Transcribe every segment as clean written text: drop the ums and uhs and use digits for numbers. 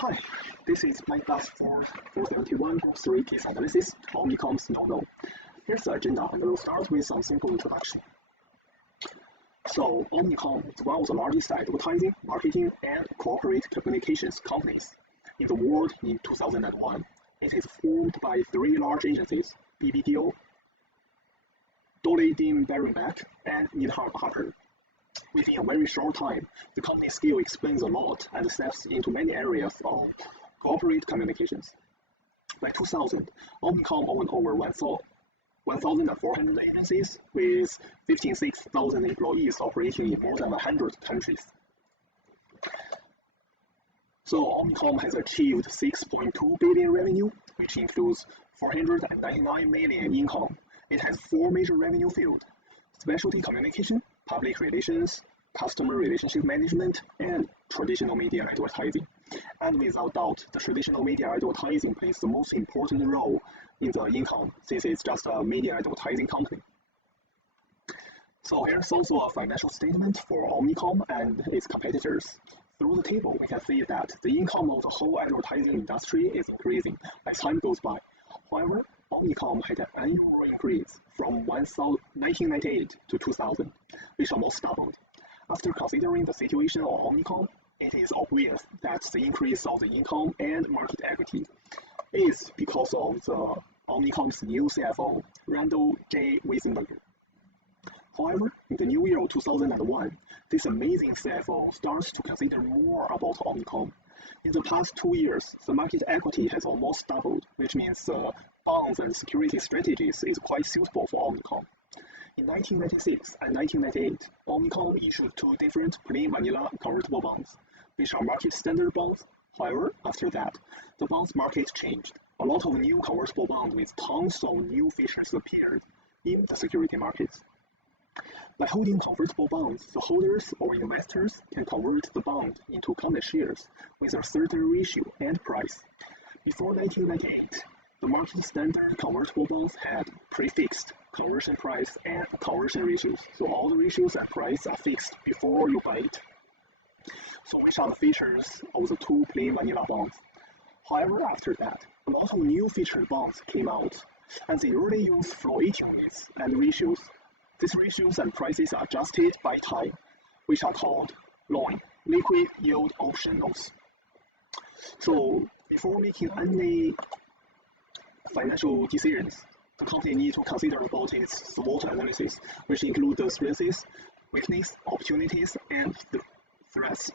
Hi, this is MATBUS for 471.3 case analysis, Omnicom's no-no. Here's the agenda, and we'll start with some simple introduction. So, Omnicom is one of the largest advertising, marketing, and corporate communications companies in the world in 2001. It is formed by three large agencies, BBDO, Dolly Dean Berrymack, and Needham Harper. Within a very short time, the company scale expands a lot and steps into many areas of corporate communications. By 2000, Omnicom owned over 1,400 agencies with 56,000 employees operating in more than 100 countries. So Omnicom has achieved 6.2 billion revenue, which includes 499 million income. It has four major revenue fields: specialty communication, public relations, customer relationship management, and traditional media advertising. And without doubt, the traditional media advertising plays the most important role in the income, since it's just a media advertising company. So here's also a financial statement for Omnicom and its competitors. Through the table, we can see that the income of the whole advertising industry is increasing as time goes by. However, Omnicom had an annual increase from 1998 to 2000, which almost doubled. After considering the situation of Omnicom, it is obvious that the increase of the income and market equity is because of the Omnicom's new CFO, Randall J. Weisenberger. However, in the new year of 2001, this amazing CFO starts to consider more about Omnicom. In the past 2 years, the market equity has almost doubled, which means bonds and security strategies is quite suitable for Omnicom. In 1996 and 1998, Omnicom issued two different plain vanilla convertible bonds, which are market standard bonds. However, after that, the bonds market changed. A lot of new convertible bonds with tons of new features appeared in the security markets. By holding convertible bonds, the holders or investors can convert the bond into common shares with a certain ratio and price. Before 1998, the market standard convertible bonds had prefixed conversion price and conversion ratios, so all the ratios and price are fixed before you buy it. So which are the features of the two plain vanilla bonds? However, after that, a lot of new featured bonds came out, and they really use floating units and ratios. These ratios and prices are adjusted by time, which are called LOI, liquid yield option notes. So before making any financial decisions, the company needs to consider about its SWOT analysis, which include the strengths, weaknesses, opportunities, and the threats.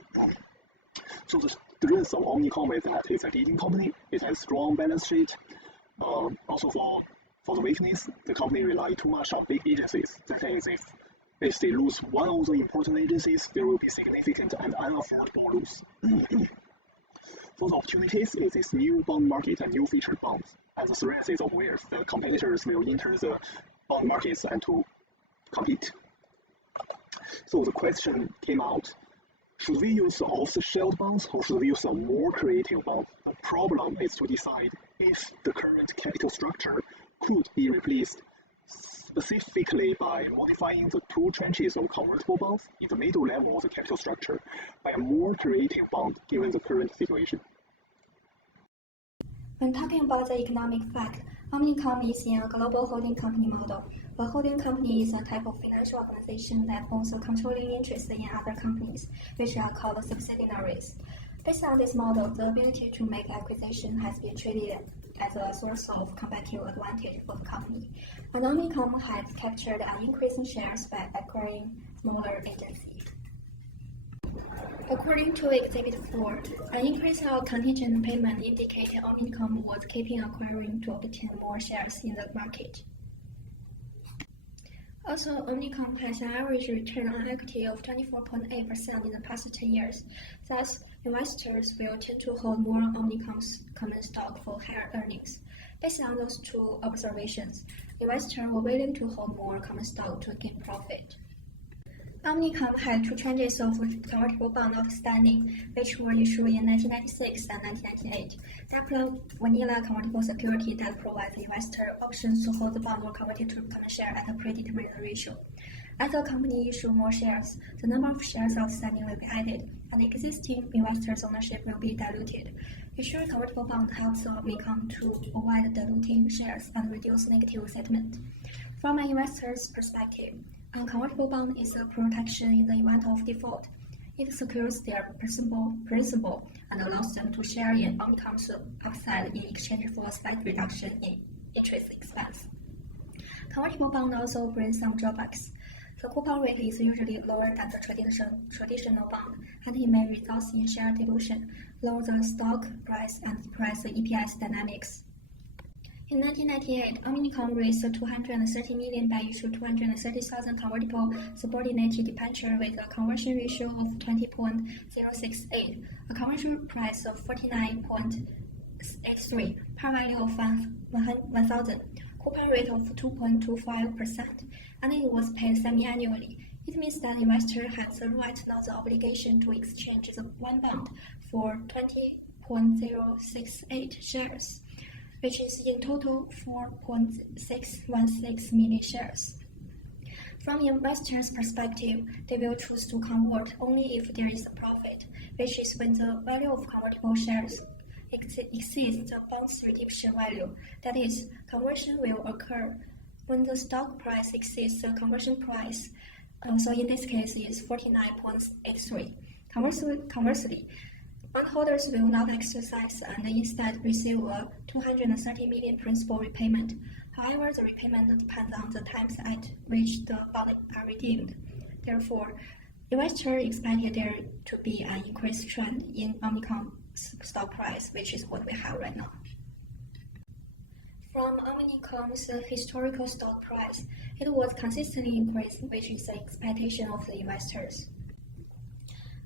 So the strength of Omnicom is that it's a leading company, it has strong balance sheet. Also for the weakness, the company relies too much on big agencies. That is, if they lose one of the important agencies, there will be significant and unaffordable loss. For the opportunities is this new bond market and new featured bonds. And the threat is obvious, the competitors will enter the bond markets and to compete. So the question came out, should we use off-the-shelf bonds or should we use a more creative bond? The problem is to decide if the current capital structure could be replaced specifically by modifying the two tranches of convertible bonds in the middle level of the capital structure by a more creative bond given the current situation. When talking about the economic fact, Omnicom is in a global holding company model. A holding company is a type of financial organization that owns a controlling interest in other companies, which are called subsidiaries. Based on this model, the ability to make acquisition has been treated as a source of competitive advantage for the company. And Omnicom has captured an increase in shares by acquiring smaller agencies. According to Exhibit 4, an increase of contingent payment indicated Omnicom was keeping acquiring to obtain more shares in the market. Also, Omnicom has an average return on equity of 24.8% in the past 10 years. Thus, investors will tend to hold more Omnicom's common stock for higher earnings. Based on those two observations, investors were willing to hold more common stock to gain profit. Omnicom had two tranches of convertible bond outstanding, which were issued in 1996 and 1998. That vanilla convertible security that provides investor options to hold the bond or convert it to common share at a predetermined ratio. As the company issues more shares, the number of shares outstanding will be added, and existing investors' ownership will be diluted. Issuing convertible bond helps the Omnicom to avoid diluting shares and reduce negative sentiment. From an investor's perspective, a convertible bond is a protection in the event of default. It secures their principal and allows them to share in Omnicom's upside in exchange for a slight reduction in interest expense. Convertible bond also brings some drawbacks. The coupon rate is usually lower than the traditional bond, and it may result in share dilution, lower the stock price, and depress the EPS dynamics. In 1998, Omnicom raised $230 million by issuing 230,000 convertible subordinated debentures with a conversion ratio of 20.068, a conversion price of 49.83 par value of 1,000, coupon rate of 2.25%, and it was paid semi-annually. It means that investor has the right, not the obligation, to exchange the one bond for 20.068 shares, which is in total 4.616 million shares. From investors' perspective, they will choose to convert only if there is a profit, which is when the value of convertible shares exceeds the bond's redemption value. That is, conversion will occur when the stock price exceeds the conversion price. So in this case, it is 49.83. Conversely, bondholders will not exercise and instead receive a $230 million principal repayment. However, the repayment depends on the times at which the bonds are redeemed. Therefore, investors expected there to be an increased trend in Omnicom's stock price, which is what we have right now. From Omnicom's historical stock price, it was consistently increasing, which is the expectation of the investors.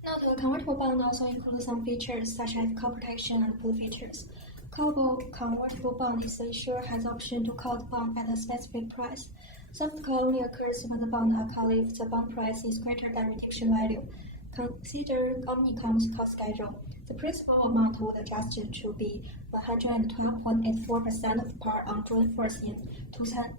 Note, a convertible bond also includes some features such as call protection and put features. Callable convertible bond is the issuer has the option to call the bond at a specific price. Soft call only occurs when the bond are called if the bond price is greater than redemption value. Consider Omnicom's call schedule. The principal amount would adjust to be 112.84% of par on June 1st in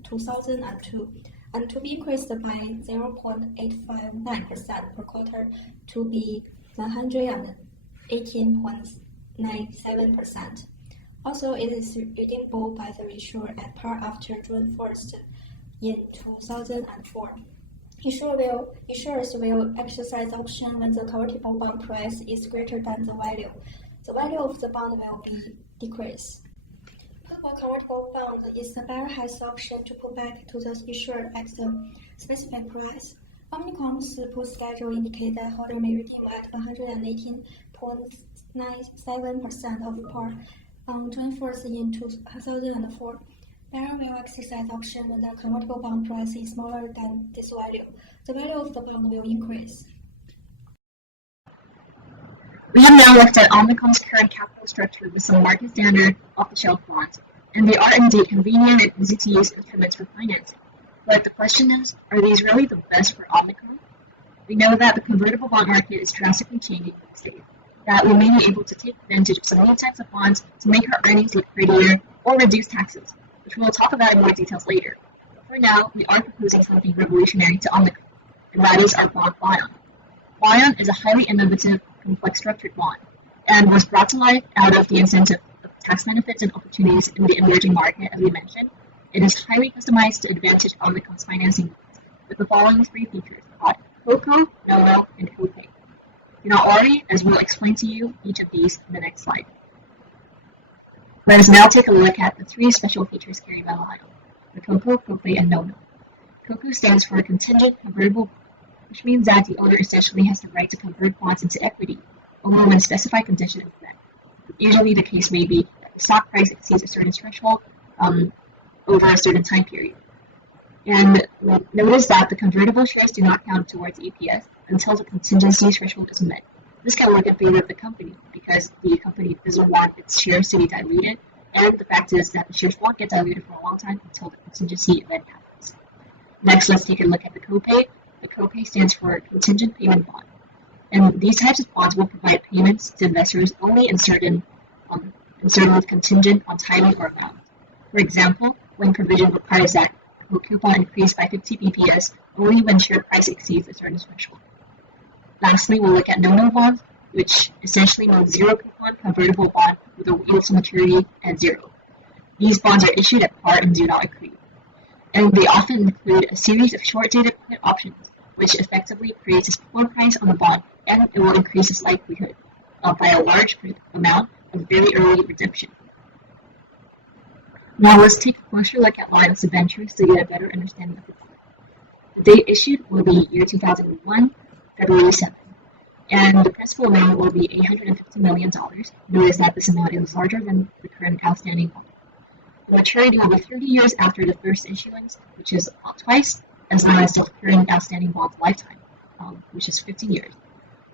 2002, and to be increased by 0.859% per quarter to be 118.97%. Also, it is redeemable by the issuer at par after June 1st in 2004. Issuers will exercise the option when the convertible bond price is greater than the value. The value of the bond will be decreased. Putable convertible bond is the buyer has the option to put back to the issuer at the specific price. Omnicom's put schedule indicates that holder may redeem at 118.97% of par on June 1st in 2004. Buyer will exercise option when the convertible bond price is smaller than this value. The value of the bond will increase. We have now looked at Omnicom's current capital structure with some market standard off-the-shelf bonds, and they are indeed convenient and easy to use instruments for financing. But the question is, are these really the best for Omnicom? We know that the convertible bond market is drastically changing these days, that we may be able to take advantage of some new types of bonds to make our earnings look prettier or reduce taxes, which we will talk about in more details later. For now, we are proposing something revolutionary to Omnicom, and that is our bond Bion. Bion is a highly innovative, complex structured bond, and was brought to life out of the incentive of tax benefits and opportunities in the emerging market, as we mentioned. It is highly customized to advantage Omnicom's financing needs, with the following three features called COCO, NOLO, and COPAY. Now, Ori, as we'll explain to you each of these in the next slide. Let us now take a look at the three special features carried by Bion: the COCO, COPAY, and NOLO. COCO stands for Contingent Convertible Bond, which means that the owner essentially has the right to convert bonds into equity, only when specified conditions are met. Usually the case may be that the stock price exceeds a certain threshold over a certain time period. And notice that the convertible shares do not count towards EPS until the contingency threshold is met. This can work in favor of the company because the company doesn't want its shares to be diluted, and the fact is that the shares won't get diluted for a long time until the contingency event happens. Next, let's take a look at the COPAY. The COPAY stands for Contingent Payment Bond, and these types of bonds will provide payments to investors only in certain contingent on timing or amount. For example, when provision requires that coupon increased by 50 bps only when share price exceeds a certain threshold. Lastly, we'll look at no-no bonds, which essentially means zero coupon convertible bond with a yield to maturity at zero. These bonds are issued at par and do not accrue. And they often include a series of short-dated put options, which effectively creates a floor price on the bond, and it will increase its likelihood by a large amount of very early redemption. Now let's take a closer look at Lion's debentures to get a better understanding of the bond. The date issued will be year 2001, February 7th, and the principal amount will be $850 million. Notice that this amount is larger than the current outstanding bond. The maturity will be 30 years after the first issuance, which is twice as long as the current outstanding bond's lifetime, which is 15 years.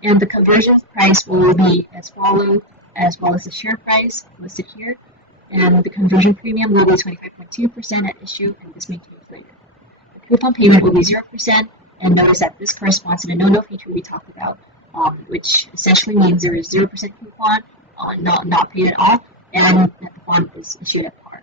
And the conversion price will be as follows, as well as the share price listed here. And the conversion premium will be 25.2% at issue, and this may change later. The coupon payment will be 0%, and notice that this corresponds to the no-no feature we talked about, which essentially means there is 0% coupon, not paid at all, and that the bond is issued at par.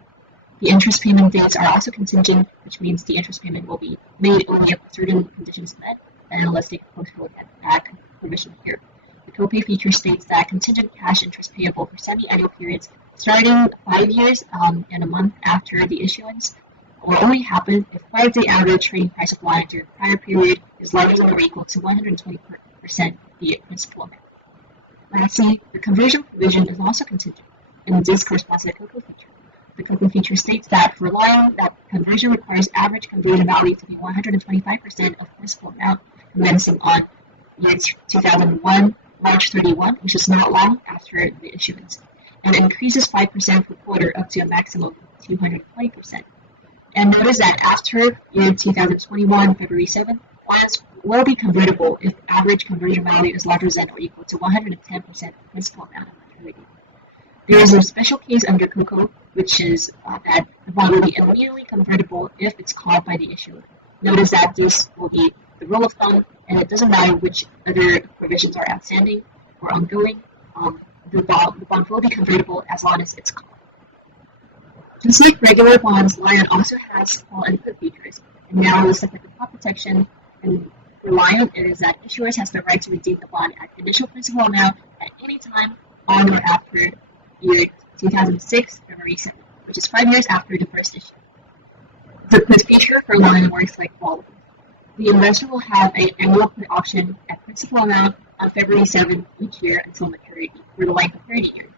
The interest payment dates are also contingent, which means the interest payment will be made only if certain conditions met. And let's take a closer look at that provision here. The copay feature states that contingent cash interest payable for semi-annual periods starting 5 years and a month after the issuance will only happen if 5-day average trading price of Lion during the prior period is larger than or equal to 120% of the principal amount. Lastly, the conversion provision is also contingent, and this corresponds to the COCO feature. The COCO feature states that for Lion, that conversion requires average conversion value to be 125% of principal amount commencing on year 2001, March 31, which is not long after the issuance, and increases 5% per quarter up to a maximum of 220%. And notice that after year 2021, February 7, bonds will be convertible if average conversion value is larger than or equal to 110% of principal amount of maturity. There is a special case under COCO, which is that the bond will be immediately convertible if it's called by the issuer. Notice that this will be the rule of thumb, and it doesn't matter which other provisions are outstanding or ongoing. The bond will be convertible as long as it's called. Just like regular bonds, Lion also has call and put features. And now let's look at the call protection. And for Lion, it is that issuers has the right to redeem the bond at initial principal amount at any time on or after year 2006, February 7, which is 5 years after the first issue. The put feature for Lion works like follows. The investor will have an annual put option at principal amount on February 7 each year until maturity for the length of 30 years.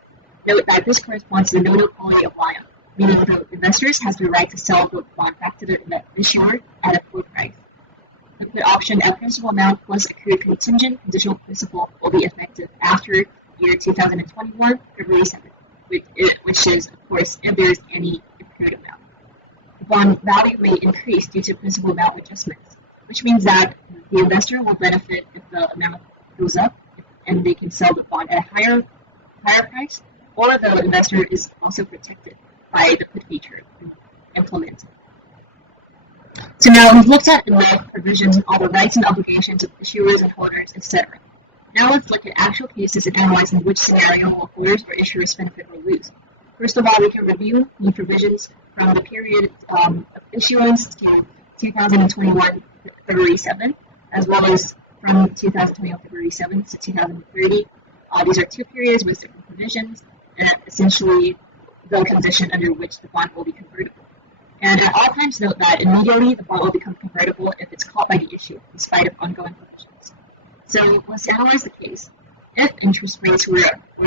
Note that this corresponds to the no-no quality of Lion, meaning the investors has the right to sell the bond back to the issuer at a full price. The put option at principal amount plus accrued contingent conditional principal will be effective after year 2021, February 7, which is, of course, if there is any accrued amount. The bond value may increase due to principal amount adjustments, which means that the investor will benefit if the amount goes up and they can sell the bond at a higher price, or the investor is also protected by the put feature implemented. So now we've looked at enough provisions, all the rights and obligations of issuers and holders, etc. Now let's look at actual cases and analyze in which scenario will holders or issuers benefit or lose. First of all, we can review the provisions from the period of issuance to 2021 February 7, as well as from 2021 February 7 to 2030. These are 2 periods with different provisions, and essentially the condition under which the bond will be convertible. And at all times note that immediately the bond will become convertible if it's called by the issue, in spite of ongoing provisions. So let's analyze the case. If interest rates were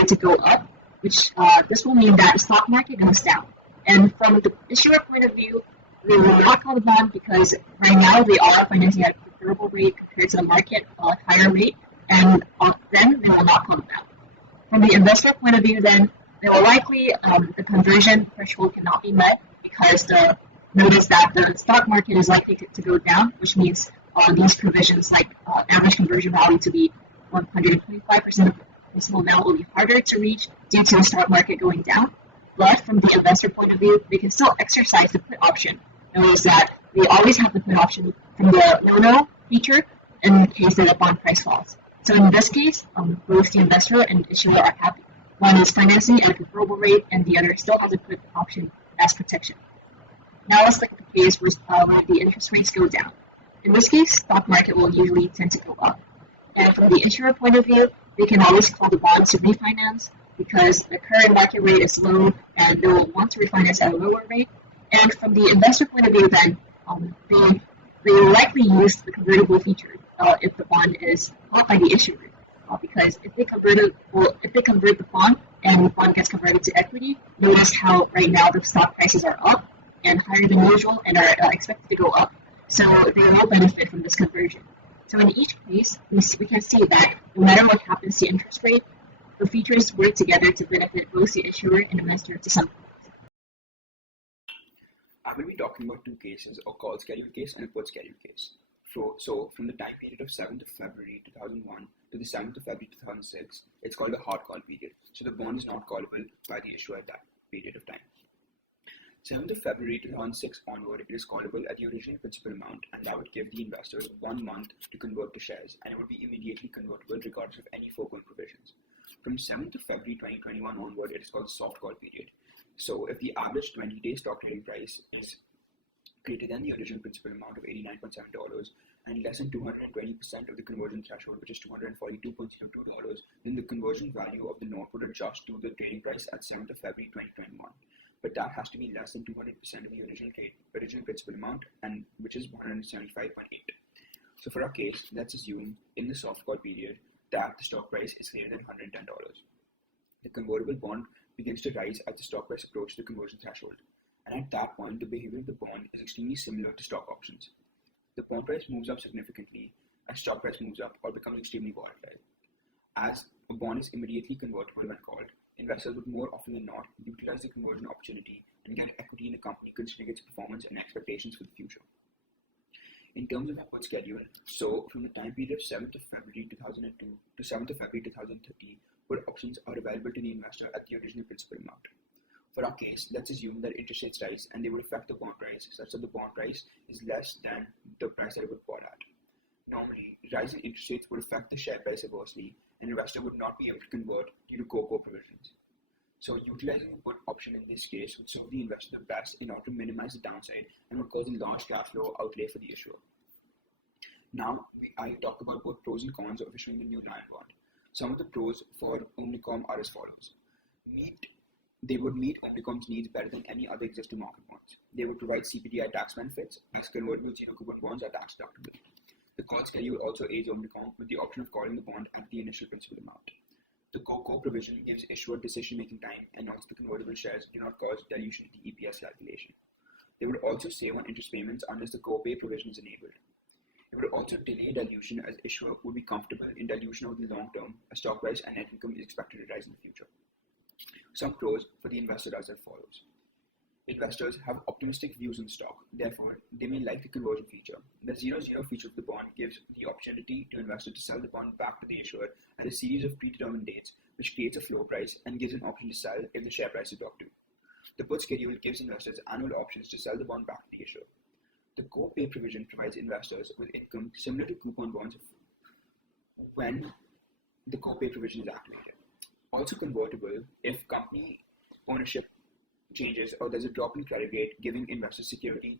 to go up, which this will mean that the stock market goes down. And from the issuer point of view, they will not call the bond because right now they are financing at a preferable rate compared to the market, a higher rate, and then they will not call the bond. From the investor point of view, then, they will likely, the conversion threshold cannot be met because notice that the stock market is likely to go down, which means these provisions like average conversion value to be 125% of the principal amount will be harder to reach due to the stock market going down. But from the investor point of view, they can still exercise the put option. Notice that they always have the put option from the no-no feature in the case that the bond price falls. So in this case, both the investor and issuer are happy. One is financing at a preferable rate, and the other still has a put option as protection. Now let's look at the case where the interest rates go down. In this case, stock market will usually tend to go up. And from the issuer point of view, they can always call the bond to refinance because the current market rate is low and they will want to refinance at a lower rate. And from the investor point of view, then they will likely use the convertible feature if the bond is bought by the issuer. Because if they convert the bond and the bond gets converted to equity, notice how right now the stock prices are up and higher than usual and are expected to go up. So they will benefit from this conversion. So in each case, we can see that no matter what happens to interest rate, the features work together to benefit both the issuer and investor to some point. I will be talking about two cases, a call schedule case and a put schedule case. So from the time period of 7th of February 2001 to the 7th of February 2006, it's called a hard call period. So the bond is not callable by the issuer at that period of time. 7th of February 2006 onward, it is callable at the original principal amount, and that would give the investors 1 month to convert to shares, and it would be immediately convertible regardless of any foregone provisions. From 7th of February 2021 onward, it is called the soft call period. So if the average 20-day stock trading price is greater than the original principal amount of $89.7 and less than 220% of the conversion threshold, which is $242.02, then the conversion value of the note would adjust to the trading price at 7th of February 2021. But that has to be less than 200% of the original principal amount, and which is 175.8. So for our case, let's assume in the soft call period that the stock price is greater than $110. The convertible bond begins to rise as the stock price approaches the conversion threshold. And at that point, the behavior of the bond is extremely similar to stock options. The bond price moves up significantly as stock price moves up or becomes extremely volatile. As a bond is immediately convertible when called, investors would more often than not utilize the conversion opportunity and get equity in the company considering its performance and expectations for the future. In terms of the put schedule, so from the time period of 7th of February 2002 to 7th of February 2030, put options are available to the investor at the original principal amount. For our case, let's assume that interest rates rise and they would affect the bond price such that the bond price is less than the price that it would bought at. Normally, rising interest rates would affect the share price adversely, and investor would not be able to convert due to COCO provisions. So utilizing a put option in this case would serve the investor the best in order to minimize the downside and would cause a large cash flow outlay for the issuer. Now, I talk about both pros and cons of issuing the new Lion bond. Some of the pros for Omnicom are as follows. They would meet Omnicom's needs better than any other existing market bonds. They would provide CPDI tax benefits as convertible zero coupon bonds are tax deductible. The call schedule also aids Omnicom with the option of calling the bond at the initial principal amount. The COCO provision gives issuer decision-making time and also the convertible shares do not cause dilution to the EPS calculation. They would also save on interest payments unless the co-pay provision is enabled. It would also delay dilution as issuer would be comfortable in dilution over the long term as stock price and net income is expected to rise in the future. Some pros for the investor are as follows. Investors have optimistic views on the stock, therefore they may like the conversion feature. The 0-0 feature of the bond gives the opportunity to investors to sell the bond back to the issuer at a series of predetermined dates, which creates a floor price and gives an option to sell if the share price is dropped to. The put schedule gives investors annual options to sell the bond back to the issuer. The co-pay provision provides investors with income similar to coupon bonds when the co-pay provision is activated. Also convertible if company ownership changes or there's a drop in credit rate, giving investors security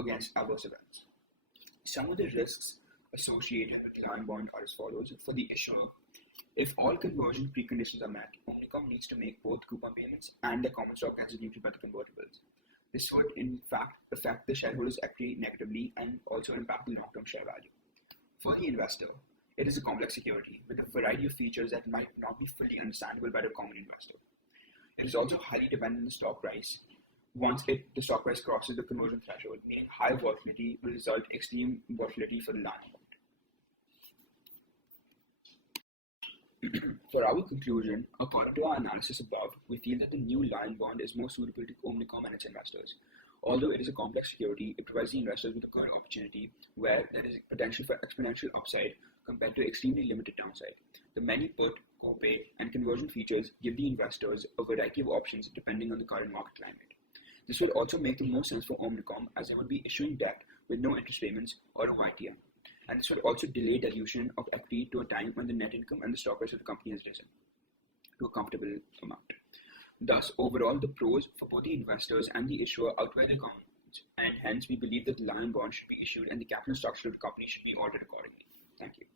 against adverse events. Some of the risks associated with the Lion bond are as follows. For the issuer, if all conversion preconditions are met, Omnicom needs to make both coupon payments and the common stock executed by the convertibles. This would in fact affect the shareholders' equity negatively and also impact the long-term share value. For the investor, it is a complex security with a variety of features that might not be fully understandable by the common investor. It is also highly dependent on the stock price. Once the stock price crosses the conversion threshold, meaning high volatility will result in extreme volatility for the Lion bond. For our conclusion, according to our analysis above, we feel that the new Lion bond is more suitable to Omnicom and its investors. Although it is a complex security, it provides the investors with a current opportunity where there is potential for exponential upside compared to extremely limited downside. The many put, co-pay, and conversion features give the investors a variety of options depending on the current market climate. This would also make the most sense for Omnicom as they would be issuing debt with no interest payments or a YTM. And this would also delay dilution of equity to a time when the net income and the stock price of the company has risen to a comfortable amount. Thus, overall, the pros for both the investors and the issuer outweigh the cons and hence we believe that the lion bond should be issued and the capital structure of the company should be altered accordingly. Thank you.